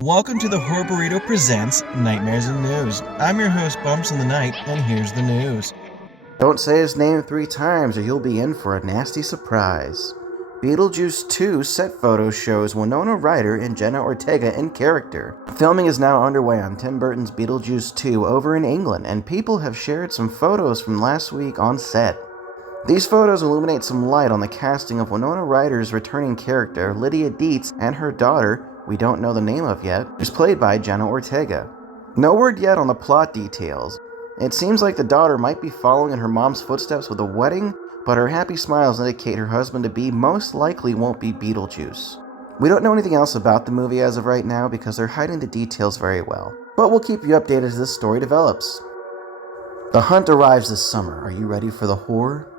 Welcome to the Horror Burrito Presents Nightmares and News. I'm your host, Bumps in the Night, and here's the news. Don't say his name 3 times or you'll be in for a nasty surprise. Beetlejuice 2 set photo shows Winona Ryder and Jenna Ortega in character. Filming is now underway on Tim Burton's Beetlejuice 2 over in England, and people have shared some photos from last week on set. These photos illuminate some light on the casting of Winona Ryder's returning character, Lydia Dietz, and her daughter, we don't know the name of yet, is played by Jenna Ortega. No word yet on the plot details. It seems like the daughter might be following in her mom's footsteps with a wedding, but her happy smiles indicate her husband-to-be most likely won't be Beetlejuice. We don't know anything else about the movie as of right now because they're hiding the details very well, but we'll keep you updated as this story develops. The Hunt arrives this summer. Are you ready for the horror?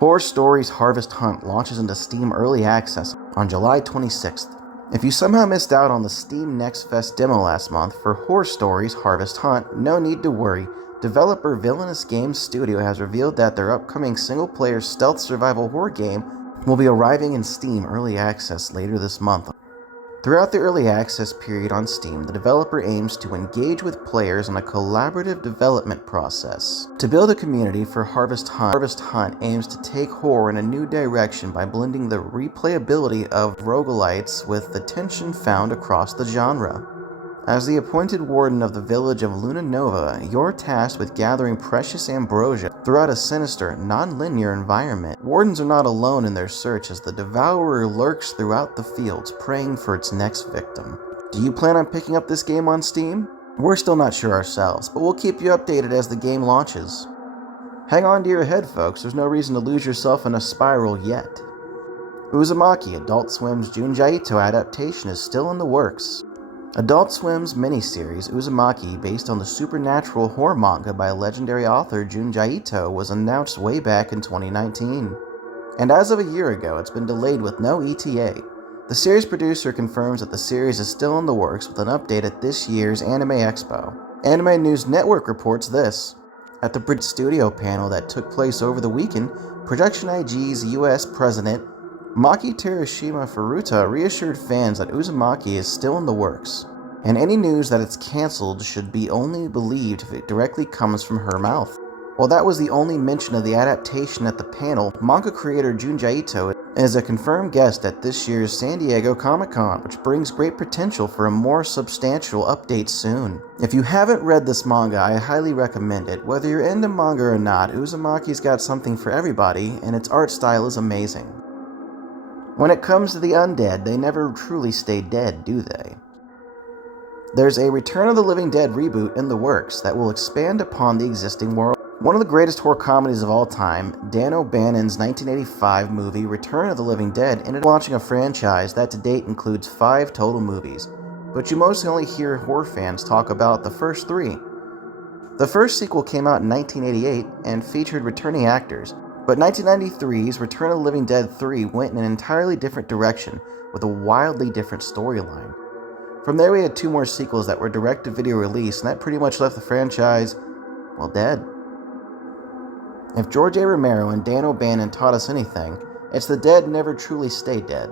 Horror Stories Harvest Hunt launches into Steam Early Access on July 26th. If you somehow missed out on the Steam Next Fest demo last month for Horror Stories Harvest Hunt, no need to worry. Developer Villainous Games Studio has revealed that their upcoming single-player stealth survival horror game will be arriving in Steam Early Access later this month. Throughout the early access period on Steam, the developer aims to engage with players in a collaborative development process. To build a community for Harvest Hunt aims to take horror in a new direction by blending the replayability of roguelites with the tension found across the genre. As the appointed warden of the village of Luna Nova, you're tasked with gathering precious ambrosia throughout a sinister, non-linear environment. Wardens are not alone in their search as the devourer lurks throughout the fields, preying for its next victim. Do you plan on picking up this game on Steam? We're still not sure ourselves, but we'll keep you updated as the game launches. Hang on to your head, folks. There's no reason to lose yourself in a spiral yet. Uzumaki, Adult Swim's Junji Ito adaptation, is still in the works. Adult Swim's miniseries, Uzumaki, based on the supernatural horror manga by legendary author Junji Ito, was announced way back in 2019. And as of a year ago, it's been delayed with no ETA. The series producer confirms that the series is still in the works with an update at this year's Anime Expo. Anime News Network reports this. At the Bridge Studio panel that took place over the weekend, Production IG's US president, Maki Terashima Furuta, reassured fans that Uzumaki is still in the works, and any news that it's cancelled should be only believed if it directly comes from her mouth. While that was the only mention of the adaptation at the panel, manga creator Junji Ito is a confirmed guest at this year's San Diego Comic-Con, which brings great potential for a more substantial update soon. If you haven't read this manga, I highly recommend it. Whether you're into manga or not, Uzumaki's got something for everybody, and its art style is amazing. When it comes to the undead, they never truly stay dead, do they? There's a Return of the Living Dead reboot in the works that will expand upon the existing world. One of the greatest horror comedies of all time, Dan O'Bannon's 1985 movie Return of the Living Dead ended up launching a franchise that to date includes 5 total movies, but you mostly only hear horror fans talk about the first 3. The first sequel came out in 1988 and featured returning actors, but 1993's Return of the Living Dead 3 went in an entirely different direction with a wildly different storyline. From there we had 2 more sequels that were direct-to-video release, and that pretty much left the franchise, well, dead. If George A. Romero and Dan O'Bannon taught us anything, it's the dead never truly stay dead.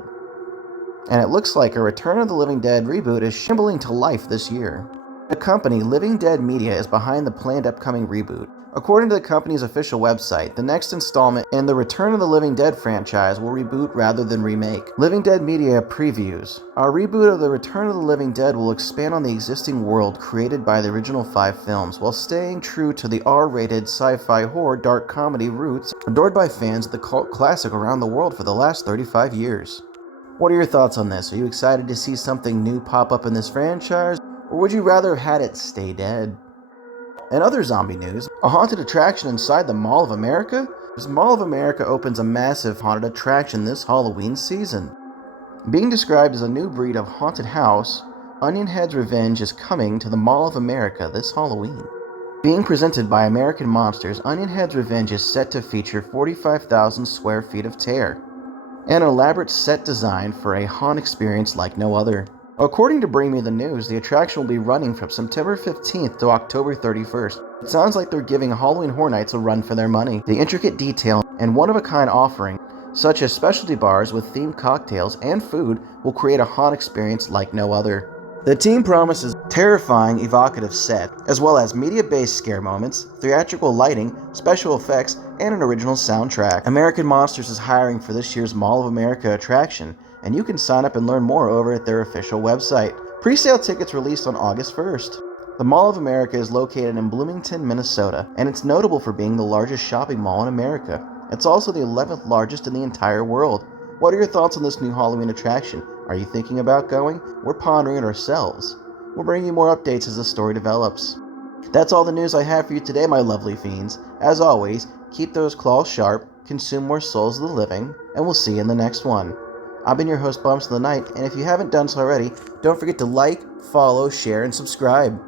And it looks like a Return of the Living Dead reboot is shambling to life this year. The company, Living Dead Media, is behind the planned upcoming reboot. According to the company's official website, the next installment in the Return of the Living Dead franchise will reboot rather than remake. Living Dead Media previews. Our reboot of the Return of the Living Dead will expand on the existing world created by the original 5 films, while staying true to the R-rated sci-fi horror dark comedy roots adored by fans of the cult classic around the world for the last 35 years. What are your thoughts on this? Are you excited to see something new pop up in this franchise, or would you rather have had it stay dead? In other zombie news, a haunted attraction inside the Mall of America? This Mall of America opens a massive haunted attraction this Halloween season. Being described as a new breed of haunted house, Onion Head's Revenge is coming to the Mall of America this Halloween. Being presented by American Monsters, Onion Head's Revenge is set to feature 45,000 square feet of terror, and an elaborate set design for a haunt experience like no other. According to Bring Me the News, the attraction will be running from September 15th to October 31st. It sounds like they're giving Halloween Horror Nights a run for their money. The intricate detail and one-of-a-kind offering, such as specialty bars with themed cocktails and food, will create a haunt experience like no other. The team promises terrifying, evocative set, as well as media-based scare moments, theatrical lighting, special effects, and an original soundtrack. American Monsters is hiring for this year's Mall of America attraction, and you can sign up and learn more over at their official website. Pre-sale tickets released on August 1st. The Mall of America is located in Bloomington, Minnesota, and it's notable for being the largest shopping mall in America. It's also the 11th largest in the entire world. What are your thoughts on this new Halloween attraction? Are you thinking about going? We're pondering it ourselves. We'll bring you more updates as the story develops. That's all the news I have for you today, my lovely fiends. As always, keep those claws sharp, consume more souls of the living, and we'll see you in the next one. I've been your host, Bumps of the Night, and if you haven't done so already, don't forget to like, follow, share, and subscribe.